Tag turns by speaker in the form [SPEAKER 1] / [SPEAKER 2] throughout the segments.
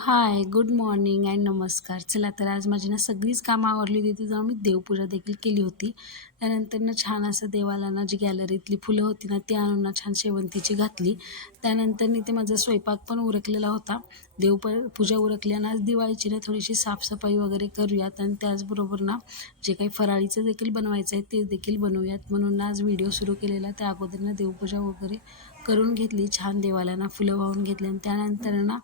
[SPEAKER 1] Hi good morning and नमस्कार. चला तर आज माझी ना सगळीच कामं आवरली होती तिथं मी देवपूजा देखील केली होती. त्यानंतर ना छान असं देवाला ना जी गॅलरीतली फुलं होती ना ती आणून ना छान शेवंतीची घातली. त्यानंतर मी ते माझा स्वयंपाक पण उरकलेला होता. देव प पूजा उरकल्यानं आज दिवाळीची ना थोडीशी साफसफाई वगैरे करूयात आणि त्याचबरोबर ना जे काही फराळीचं देखील बनवायचं आहे ते देखील बनवूयात. म्हणून ना आज व्हिडिओ सुरू केलेला. त्या अगोदर ना देवपूजा वगैरे करून घेतली. छान देवाला ना फुलं वाहून घेतली आणि त्यानंतर ना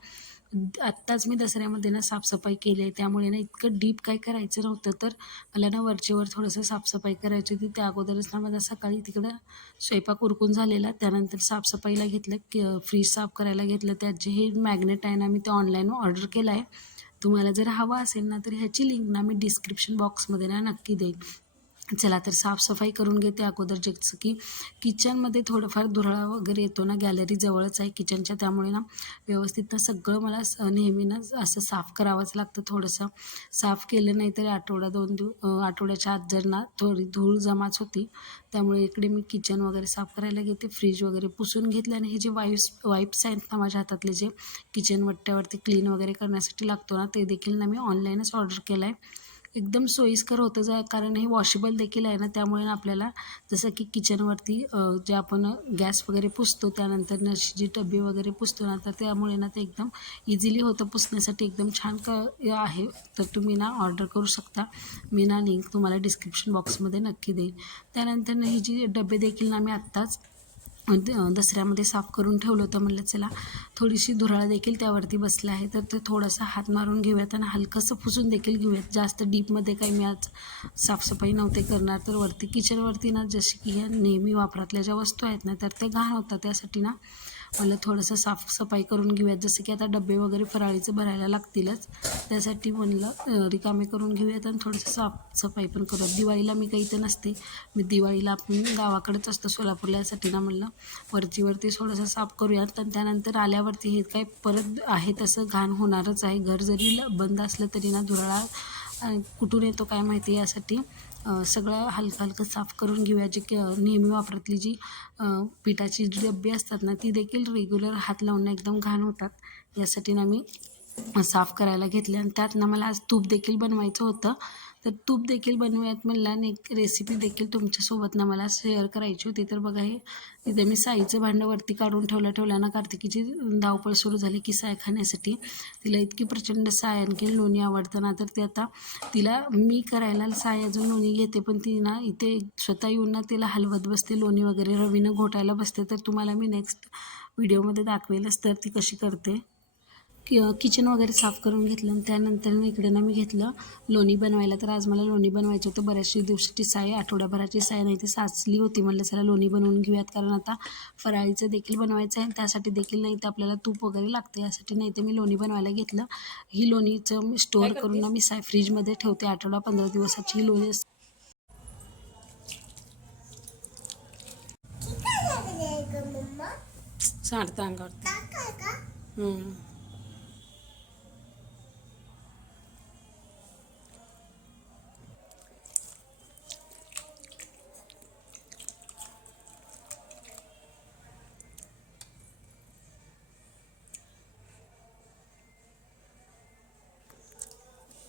[SPEAKER 1] आत्ताच मी दसऱ्यामध्ये ना साफसफाई केली आहे. त्यामुळे ना इतकं डीप काय करायचं नव्हतं तर मला ना वरचेवर थोडंसं साफसफाई करायची होती. त्या अगोदरच ना माझा सकाळी तिकडं स्वयंपाक उरकून झालेला. त्यानंतर साफसफाईला घेतलं की फ्रीज साफ करायला घेतलं. त्यात जे हे मॅग्नेट आहे ना मी ते ऑनलाईन ऑर्डर केलं आहे. तुम्हाला जर हवा असेल ना तर ह्याची लिंक ना मी डिस्क्रिप्शन बॉक्समध्ये ना नक्की देईन. चला तर साफसफाई करून घेते अगोदर जसं की किचनमध्ये थोडंफार धुराळा वगैरे येतो ना गॅलरी जवळच आहे किचनच्या त्यामुळे ना व्यवस्थित ना सगळं मला नेहमी ना असं साफ करावंच लागतं थोडंसं. साफ केलं नाही तरी आठवडा दोन दिव आठवड्याच्या आत जर ना थोडी धूळ जमाच होती त्यामुळे इकडे मी किचन वगैरे साफ करायला घेते फ्रीज वगैरे पुसून घेतले आणि हे जे वाईप्स वाईप्स आहेत ना माझ्या हातातले जे किचन वट्ट्यावरती क्लीन वगैरे करण्यासाठी लागतो ना ते देखील ना मी ऑनलाईनच ऑर्डर केलं आहे एकदम सोयीस्कर होतं जा कारण हे वॉशेबल देखील आहे ना त्यामुळे ना आपल्याला जसं की किचनवरती जे आपण गॅस वगैरे पुसतो त्यानंतर नशी जी डबे वगैरे पुसतो ना तर त्यामुळे ना ते एकदम इझिली होतं पुसण्यासाठी एकदम छान क आहे. तर तुम्ही ना ऑर्डर करू शकता. मी ना लिंक तुम्हाला डिस्क्रिप्शन बॉक्समध्ये नक्की देईन. त्यानंतर ना ही जी डबे देखील ना मी आत्ताच दसऱ्यामध्ये साफ करून ठेवलं होतं. म्हणलं चला थोडीशी धुराळ देखील त्यावरती बसला आहे. तर ते थोडंसं हात मारून घेऊयात आणि हलकंसं पुसून देखील घेऊयात. जास्त डीपमध्ये काही मी आज साफसफाई नव्हते करणार. तर वरती किचनवरती ना जशी की ह्या नेहमी वापरातल्या ज्या वस्तू आहेत ना तर ते घाण होतात. त्यासाठी ना पहिलं थोडंसं साफसफाई करून घेऊयात. जसं की आता डबे वगैरे फराळीचं भरायला लागतीलच. त्यासाठी म्हणलं रिकामे करून घेऊयात आणि थोडंसं साफसफाई पण करूयात. दिवाळीला मी काही तर नसते. मी दिवाळीला आपण गावाकडेच असतो सोलापूरला यासाठी ना म्हणलं. वरतीवरती थोडंसं साफ करूयात. आणि त्यानंतर आल्यावरती हे काय परत आहे तसं घाण होणारच आहे. घर जरी बंद असलं तरी ना धुराळा कुठून येतो काय माहिती यासाठी. सगळं हलकं हलकं साफ करून घेऊया. जे नेहमी वापरातली जी पिठाची जी डब्बी असतात ना ती देखील रेग्युलर हात लावून एकदम घाण होतात. यासाठी ना मी साफ करायला घेतले आणि त्यात ना मला आज तूप देखील बनवायचं होतं. तर तूप देखील बनवूयात म्हणला आणि एक रेसिपी देखील तुमच्यासोबत ना मला शेअर करायची होती. तर बघा हे तिथे मी साईचं भांडं वरती काढून ठेवलं. ठेवल्यानं ना कार्तिकीची धावपळ सुरू झाली की साय खाण्यासाठी. तिला इतकी प्रचंड साय आणखी लोणी आवडतं. ना तर ते आता तिला मी करायला साय अजून लोणी घेते पण ती ना इथे स्वतः येऊन ना तिला हलवत बसते. लोणी वगैरे रवीनं घोटायला बसते. तर तुम्हाला मी नेक्स्ट व्हिडिओमध्ये दाखवेलच. तर ती कशी करते? कि किचन वगैरे साफ करून घेतलं आणि त्यानंतर ना इकडे ना मी घेतलं लोणी बनवायला. तर आज मला लोणी बनवायचं होतं. बऱ्याचशा दिवसाची साय आठवड्याभराची साय नाही ते साचली होती. म्हणलं चला लोणी बनवून घेऊयात. कारण आता फराळीचं देखील बनवायचं आहे त्यासाठी देखील नाही तर आपल्याला तूप वगैरे लागतं यासाठी नाही तर मी लोणी बनवायला घेतलं. ही लोणीचं मी स्टोअर करून ना मी साय फ्रीजमध्ये ठेवते. आठवडा पंधरा दिवसाची ही लोणी सांडतं अंगावर.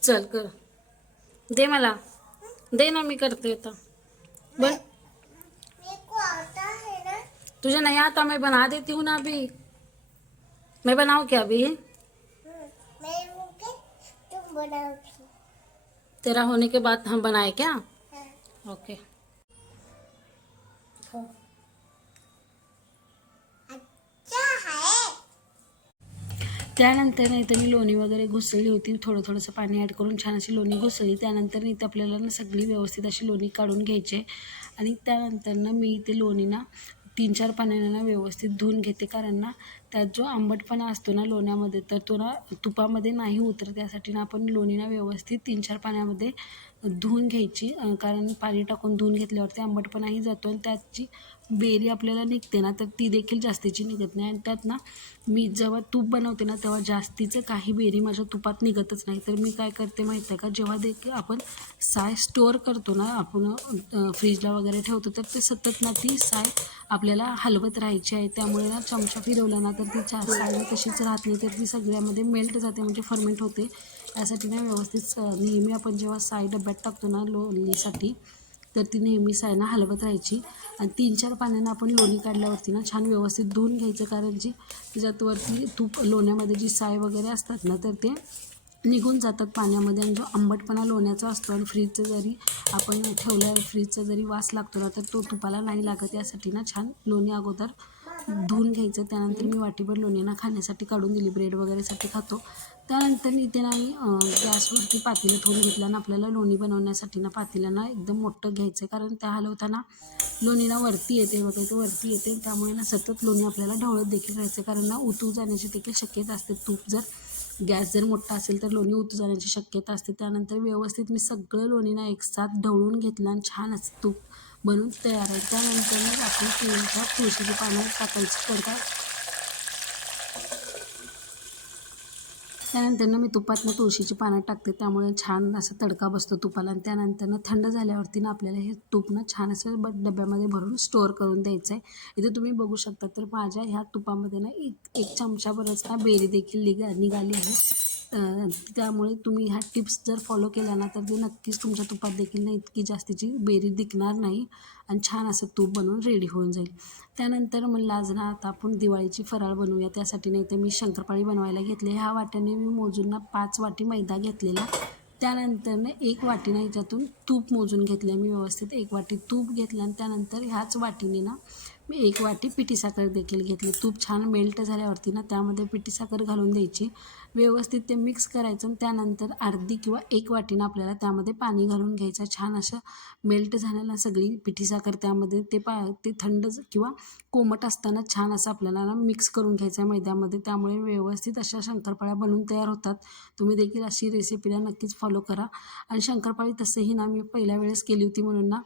[SPEAKER 1] चल कर। दे मला। दे ना मी करते आता। बन। तुझे नहीं आता मैं बना देती हूँ ना अभी मैं बनाऊ क्या अभी तेरा होने के बाद हम बनाए क्या? ओके। त्यानंतर नाही तर मी लोणी वगैरे घुसळली होती. थोडं थोडंसं पाणी ॲड करून छान अशी लोणी घुसळली त्यानंतर इथं आपल्याला ना सगळी व्यवस्थित अशी लोणी काढून घ्यायची. आणि त्यानंतर ना मी इथे लोणी ना तीन चार पाण्यांना व्यवस्थित धुवून घेते. कारण ना त्यात जो आंबटपणा असतो ना लोण्यामध्ये तर तो ना तुपामध्ये नाही उतरत. त्यासाठी ना आपण लोणी ना व्यवस्थित तीन चार पाण्यामध्ये धुवून घ्यायची कारण पाणी टाकून धुवून घेतल्यावरती आंबटपणाही जातो आणि त्याची बेरी आपल्याला निघते ना तर ती देखील जास्तीची निघत नाही. आणि त्यात ना मी जेव्हा तूप बनवते ना तेव्हा जास्तीचं काही बेरी माझ्या तुपात निघतच नाही. तर मी काय करते माहीत आहे का जेव्हा देखील आपण साय स्टोअर करतो ना आपण फ्रीजला वगैरे ठेवतो तर ते सतत ना ती साय आपल्याला हलवत राहायची आहे. त्यामुळे ना चमचा फिरवला ना तर ती चा साय तशीच राहत नाही तर ती सगळ्यामध्ये मेल्ट जाते म्हणजे फर्मेंट होते. त्यासाठी ना व्यवस्थित स- नेहमी आपण जेव्हा साय डब्यात टाकतो ना लोणीसाठी तर ती नेहमी सायना हलवत राहायची. आणि तीन चार पाण्यानं आपण लोणी काढल्यावरती ना छान व्यवस्थित धुवून घ्यायचं. कारण जी त्याच्यात वरती तूप लोण्यामध्ये जी साय वगैरे असतात ना तर ते निघून जातात पाण्यामध्ये. आणि जो आंबटपणा लोण्याचा असतो आणि फ्रीजचं जरी आपण ठेवल्या फ्रीजचा जरी वास लागतो ना तर तो तुपाला नाही लागत. यासाठी ना छान लोणी अगोदर धुवून घ्यायचं. त्यानंतर मी वाटीभर लोणी ना खाण्यासाठी काढून दिली. ब्रेड वगैरेसाठी खातो. त्यानंतर इथे ना मी गॅसवरती पातेलं ठेवून घेतलं आणि आपल्याला लोणी बनवण्यासाठी ना पातेलं एकदम मोठं घ्यायचं आहे. कारण त्या हलवताना लोणी ना वरती येते वगैरे ते वरती येते. त्यामुळे ना सतत लोणी आपल्याला ढवळत देखील राहायचं कारण ना उतू जाण्याची देखील शक्यता असते. तूप जर गॅस जर मोठा असेल तर लोणी उतू जाण्याची शक्यता असते. त्यानंतर व्यवस्थित मी सगळं लोणी ना एकसाथ ढवळून घेतलं आणि छान असं तूप बनून तयार आहे. त्यानंतर मग आपण तुळशीची पानं टाकायची. तडका त्यानंतर मी तुपातनं तुळशीची पानं टाकते त्यामुळे छान असा तडका बसतो तुपाला. आणि त्यानंतर थंड झाल्यावरती ना आपल्याला हे तूप ना छान असं ब डब्यामध्ये भरून स्टोअर करून द्यायचं आहे इथे तुम्ही बघू शकता तर माझ्या ह्या तुपामध्ये ना एक एक चमचाभरच ना बेरी देखील निघा निघाली आहे. त्यामुळे तुम्ही ह्या टिप्स जर फॉलो केल्या ना तर ते नक्कीच तुमच्या तुपात देखील ना इतकी जास्तीची बेरी दिखणार नाही आणि छान असं तूप बनवून रेडी होऊन जाईल. त्यानंतर म्हणलं आज ना आता आपण दिवाळीची फराळ बनवूया. त्यासाठी नाही तर मी शंकरपाळी बनवायला घेतले. ह्या वाट्याने मी मोजून ना पाच वाटी मैदा घेतलेला. त्यानंतर एक वाटीनं ह्याच्यातून तूप मोजून घेतलं मी व्यवस्थित. एक वाटी तूप घेतलं आणि त्यानंतर ह्याच वाटीने ना मी एक वाटी पिठी साखर देखील घेतली. तूप छान मेल्ट झाल्यावरती ना त्यामध्ये पिठी साखर घालून द्यायची. व्यवस्थित ते मिक्स करायचं आणि त्यानंतर अर्धी किंवा एक वाटीनं आपल्याला त्यामध्ये पाणी घालून घ्यायचं. छान असं मेल्ट झालेलं सगळी पिठी साखर त्यामध्ये ते पा ते थंड किंवा कोमट असताना छान असं आपल्याला ना मिक्स करून घ्यायचं आहे मैद्यामध्ये. त्यामुळे व्यवस्थित अशा शंकरपाळ्या बनवून तयार होतात. तुम्ही देखील अशी रेसिपीला नक्कीच फॉलो करा. आणि शंकरपाळी तसंही ना मी पहिल्या वेळेस केली होती म्हणून ना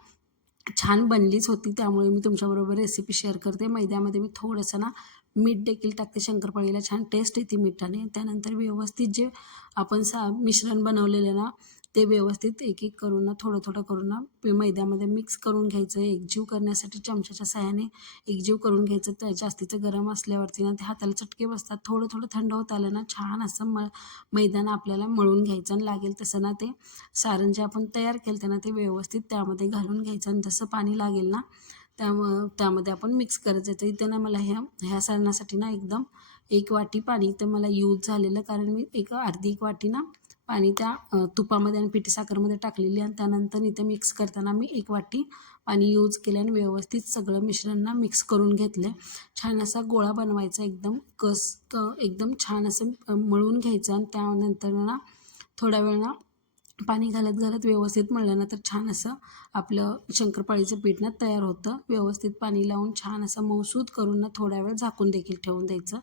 [SPEAKER 1] छान बनलीच होती त्यामुळे मी तुमच्याबरोबर रेसिपी शेअर करते. मैद्यामध्ये मी थोडंसं ना मीठ देखील टाकते शंकरपाळीला छान टेस्ट येते मिठाने. त्यानंतर व्यवस्थित जे आपण सा मिश्रण बनवलेलं ना ते व्यवस्थित एक एक करून ना थोडं थोडं करून ना मैद्यामध्ये मिक्स करून घ्यायचं. एकजीव करण्यासाठी चमच्याच्या सहाय्याने एकजीव करून घ्यायचं. त्या जास्तीचं गरम असल्यावरती ना ते हाताला चटके बसतात. थोडं थोडं थंड होत आलं ना छान असं म मैदान आपल्याला मळून घ्यायचं आणि लागेल तसं ना ते सारण जे आपण तयार केलं ना ते व्यवस्थित त्यामध्ये घालून घ्यायचं. आणि जसं पाणी लागेल ना त्यामुळं त्यामध्ये आपण मिक्स करायचं जायचं इथे ना मला ह्या ह्या सारणासाठी ना एकदम एक वाटी पाणी तर मला यूज झालेलं. कारण मी एक अर्धी एक वाटी ना पाणी त्या तुपामध्ये आणि पिठी साखरमध्ये टाकलेली आणि त्यानंतर इथे मिक्स करताना मी एक वाटी पाणी यूज केलं आणि व्यवस्थित सगळं मिश्रण ना मिक्स करून घेतलं. छान असा गोळा बनवायचा एकदम कस एकदम छान असं मळून घ्यायचं आणि त्यानंतर ना थोड्या वेळ ना पाणी घालत घालत व्यवस्थित मळल्यानंतर छान असं आपलं शंकरपाळीचं पीठ ना तयार होतं. व्यवस्थित पाणी लावून छान असं मौसूद करून ना थोड्या वेळ झाकून देखील ठेवून द्यायचं.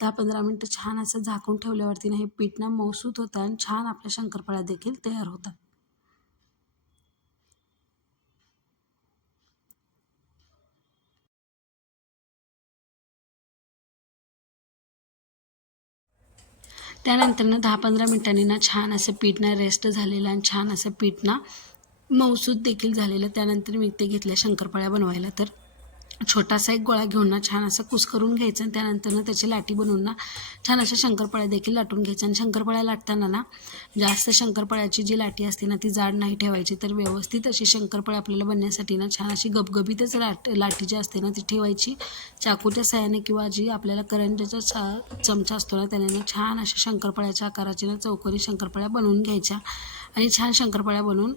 [SPEAKER 1] दहा पंधरा मिनटं छान असं झाकून ठेवल्यावरती ना हे पीठ ना मौसूद होतं आणि छान आपल्या शंकरपाळ्या देखील तयार होतात. त्यानंतर ना दहा पंधरा मिनटांनी ना छान असं पीठ ना रेस्ट झालेलं आणि छान असं पीठ ना मौसूद देखील झालेलं. त्यानंतर मी ते घेतल्या शंकरपाळ्या बनवायला तर. छोटासा एक गोळा घेऊन ना छान असं कुस्करून घ्यायचं आणि त्यानंतर ना त्याची लाटी बनवून ना छान अशा शंकरपाळ्या देखील लाटून घ्यायच्या. आणि शंकरपाळ्या लाटताना ना जास्त शंकरपाळ्याची जी लाटी असते ना ती जाड नाही ठेवायची तर व्यवस्थित अशी शंकरपाळ्या आपल्याला बनण्यासाठी ना छान अशी गबगबीतच लाट लाटी जी असते ना ती ठेवायची. चाकूच्या साह्याने किंवा जी आपल्याला करंजाचा चा चमचा असतो ना त्याने ना छान अशा शंकरपाळ्याच्या आकाराची ना चौकोनी शंकरपाळ्या बनवून घ्यायच्या. आणि छान शंकरपाळ्या बनवून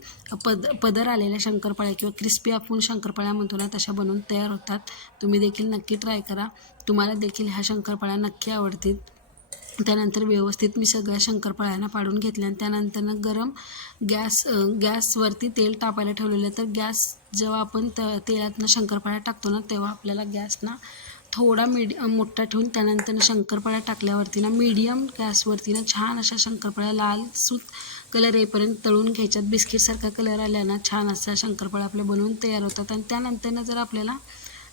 [SPEAKER 1] पद पदर आलेल्या शंकरपाळ्या किंवा क्रिस्पी आपण शंकरपाळ्या म्हणतो ना तशा बनवून तयार होतात. तुम्ही देखील नक्की ट्राय करा. तुम्हाला देखील ह्या शंकरपाळ्या नक्की आवडतील. त्यानंतर व्यवस्थित मी सगळ्या शंकरपाळ्यांना पाडून घेतल्या आणि त्यानंतर गरम गॅस गॅसवरती तेल टाकायला ठेवलेलं तर गॅस जेव्हा आपण त तेलातनं शंकरपाळ्या टाकतो ना तेव्हा आपल्याला गॅसना थोडा मीड मोठा ठेवून त्यानंतर शंकरपाळ्या टाकल्यावरती ना मीडियम गॅसवरती ना छान अशा शंकरपाळ्या लाल सूत कलर येईपर्यंत तळून घ्यायच्यात. बिस्किटसारखा कलर आल्या ना छान असा शंकरपाळ्या आपल्या बनवून तयार होतात. आणि त्यानंतरनं जर आपल्याला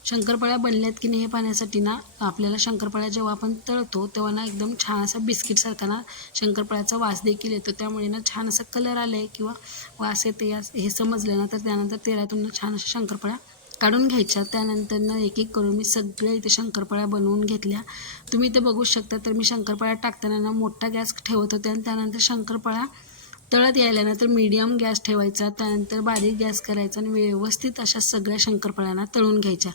[SPEAKER 1] शंकरपाळ्या बनल्यात की नाही हे पाहण्यासाठी ना आपल्याला शंकरपाळ्या जेव्हा आपण तळतो तेव्हा ना एकदम छान असा बिस्किटसारखा ना शंकरपाळ्याचा वास देखील येतो. त्यामुळे ना छान असं कलर आलं आहे किंवा वास येते या- हे समजलं ना तर त्यानंतर तेलातून ना छान अशा शंकरपाळ्या काढून घ्यायच्या. त्यानंतर ना एक एक करून मी सगळ्या इथे शंकरपाळ्या बनवून घेतल्या. तुम्ही इथे बघू शकता तर मी शंकरपाळ्या टाकताना ना मोठा गॅस ठेवत होते आणि त्यानंतर शंकरपाळ्या तळत यायला ना तर मीडियम गॅस ठेवायचा त्यानंतर बारीक गॅस करायचा आणि व्यवस्थित अशा सगळ्या शंकरपाळ्यांना तळून घ्यायच्या.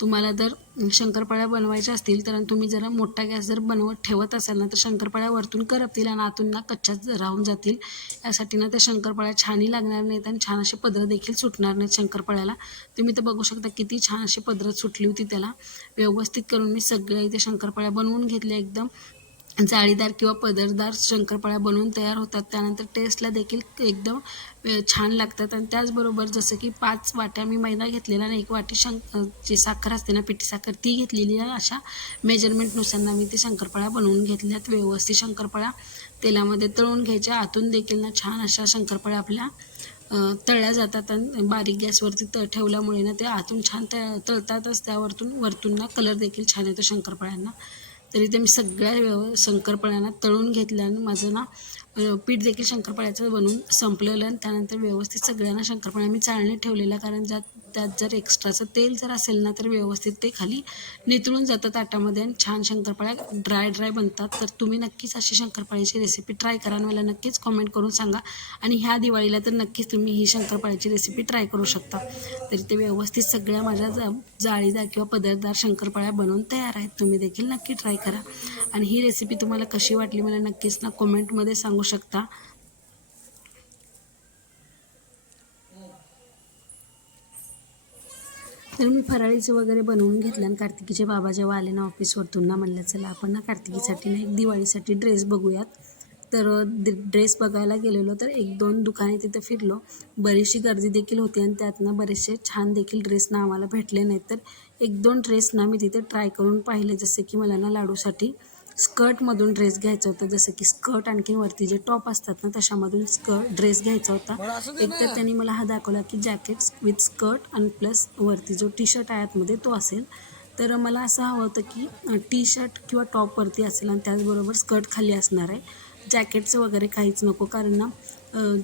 [SPEAKER 1] तुम्हाला जर शंकरपाळ्या बनवायच्या असतील तर तुम्ही जरा मोठा गॅस जर बनवत ठेवत असाल ना तर शंकरपाळ्या वरतून करपतील आणि आतून ना कच्च्याच राहून जातील. यासाठी ना त्या शंकरपाळ्या छानही लागणार नाहीत आणि छान असे पदरं देखील सुटणार नाहीत शंकरपाळ्याला. तुम्ही तर बघू शकता किती छान अशी पदरं सुटली होती त्याला. व्यवस्थित करून मी सगळ्या इथे शंकरपाळ्या बनवून घेतल्या एकदम. जाळीदार किंवा पदरदार शंकरपाळ्या बनवून तयार होतात. त्यानंतर टेस्टला देखील एकदम छान लागतात. आणि त्याचबरोबर जसं की पाच वाट्या मी मैदा घेतलेला आणि एक वाटी शंक जी साखर असते ना पिठी साखर ती घेतलेली आहे. अशा मेजरमेंटनुसार ना मी ते शंकरपाळ्या बनवून घेतल्यात. व्यवस्थित शंकरपाळ्या तेलामध्ये तळून घ्यायच्या. आतून देखील ना छान अशा शंकरपाळ्या आपल्या तळल्या जातात. आणि बारीक गॅसवरती त ठेवल्यामुळे ना ते आतून छान त तळतातच. त्यावरतून वरतून ना कलर देखील छान येतो शंकरपाळ्यांना. तरी ते मी सगळ्या व्यव शंकरपाळ्यांना तळून घेतल्यानं माझं ना पीठ देखील शंकरपाळ्याचं बनवून संपलेलं आणि त्यानंतर व्यवस्थित सगळ्यांना शंकरपाळ्या मी चाळणी ठेवलेल्या कारण ज्यात त्यात जर एक्स्ट्राचं तेल जर असेल ना तर व्यवस्थित ते खाली नितळून जातं ताटामध्ये आणि छान शंकरपाळ्या ड्राय ड्राय बनतात. तर तुम्ही नक्कीच अशी शंकरपाळ्याची रेसिपी ट्राय करा आणि मला नक्कीच कॉमेंट करून सांगा. आणि ह्या दिवाळीला तर नक्कीच तुम्ही ही शंकरपाळ्याची रेसिपी ट्राय करू शकता. तरी ते व्यवस्थित सगळ्या माझ्या जा जाळीदार किंवा पदरदार शंकरपाळ्या बनवून तयार आहेत. तुम्ही देखील नक्की ट्राय करा. आणि ही रेसिपी तुम्हाला कशी वाटली मला नक्कीच ना कॉमेंटमध्ये सांगू शकता? तर मी फराळीचं वगैरे बनवून घेतलं आणि कार्तिकीचे बाबा जेव्हा आले ना ऑफिसवरतून ना म्हणलं चला आपण ना कार्तिकीसाठी ना एक दिवाळीसाठी ड्रेस बघूयात. तर ड्रेस बघायला गेलेलो तर एक दोन दुकाने तिथे फिरलो. बरीचशी गर्दी देखील होती आणि त्यातनं बरेचसे छान देखील ड्रेस ना आम्हाला भेटले नाहीत. तर एक दोन ड्रेस ना मी तिथे ट्राय करून पाहिले जसे की मला ना लाडूसाठी. स्कर्टमधून ड्रेस घ्यायचा होता. जसं की स्कर्ट आणखी वरती जे टॉप असतात ना तशामधून स्कर्ट ड्रेस घ्यायचा होता. एक तर त्यांनी मला हा दाखवला की जॅकेट्स विथ स्कर्ट आणि प्लस वरती जो टी शर्ट आहे आतमध्ये तो असेल. तर मला असं हवं होतं की टी शर्ट किंवा टॉपवरती असेल आणि त्याचबरोबर स्कर्ट खाली असणार आहे. जॅकेटचं वगैरे काहीच नको कारण ना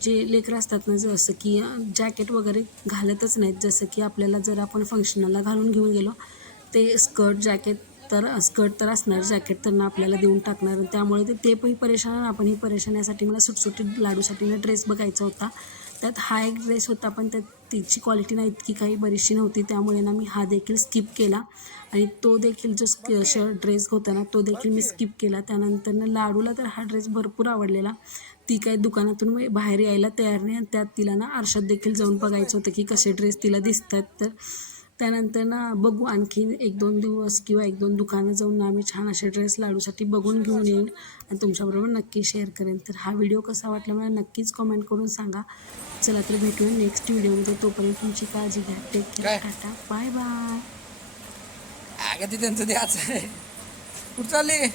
[SPEAKER 1] जे लेकरं असतात ना जसं की जॅकेट वगैरे घालतच नाहीत. जसं की आपल्याला जर आपण फंक्शनला घालून घेऊन गेलो ते स्कर्ट जॅकेट तर स्कर्ट तर असणार जॅकेट तर ना आपल्याला देऊन टाकणार. त्यामुळे ते ते पण परेशान आपण आपणही परेशान यासाठी मला सुटसुटीत लाडूसाठी ना ड्रेस बघायचा होता. त्यात हा एक ड्रेस होता पण त्यात तिची क्वालिटी ना इतकी काही बरीचशी नव्हती. त्यामुळे ना मी हा देखील स्किप केला. आणि तो देखील जो स्क शर्ट ड्रेस होता ना तो देखील मी स्किप केला. त्यानंतर ना लाडूला तर हा ड्रेस भरपूर आवडलेला. ती काही दुकानातून बाहेर यायला तयार नाही. आणि त्यात तिला ना आरशात देखील जाऊन बघायचं होतं की कसे ड्रेस तिला दिसतात. तर त्यानंतर ना बघू आणखी एक दोन दिवस किंवा एक दोन दुकानं जाऊन ना आम्ही छान असे ड्रेस लाडूसाठी बघून घेऊन येईन आणि तुमच्याबरोबर नक्की शेअर करेन. तर हा व्हिडिओ कसा वाटला मला नक्कीच कमेंट करून सांगा. चला तर भेटूया नेक्स्ट व्हिडिओमध्ये तोपर्यंत तुमची काळजी घ्या. Take care? Tata bye bye
[SPEAKER 2] अगं ते त्यांचं द्यायचं आहे. कुठं चालली?